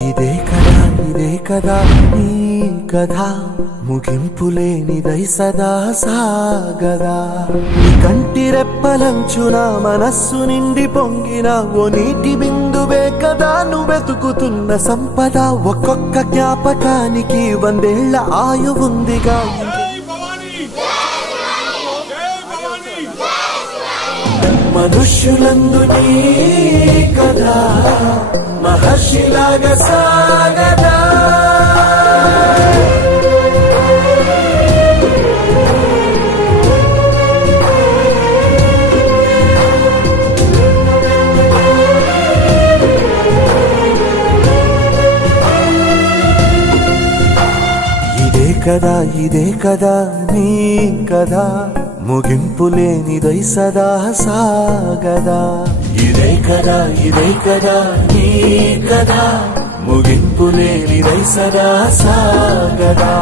ఇదే కదా నీ కథ ముగింపులేనిదై సదా సాగదా నీ కంటి రెప్పలంచున మనస్సు నిండి పొంగిన ఓ నీటి బిందువే కదా నువ్వెతుకుతున్న సంపద ఒక్కొక్క జ్ఞాపకానికి 100 ఏళ్ల ఆయువుందిగా మనుష్యులందు నీ కథ మహర్షిలాగా సాగదా ఇదే కదా నీ కథ ముగింపులేనిదై సదా సాగదా ఇదే కదా నీ కథ ముగింపులేనిదై సదా సాగదా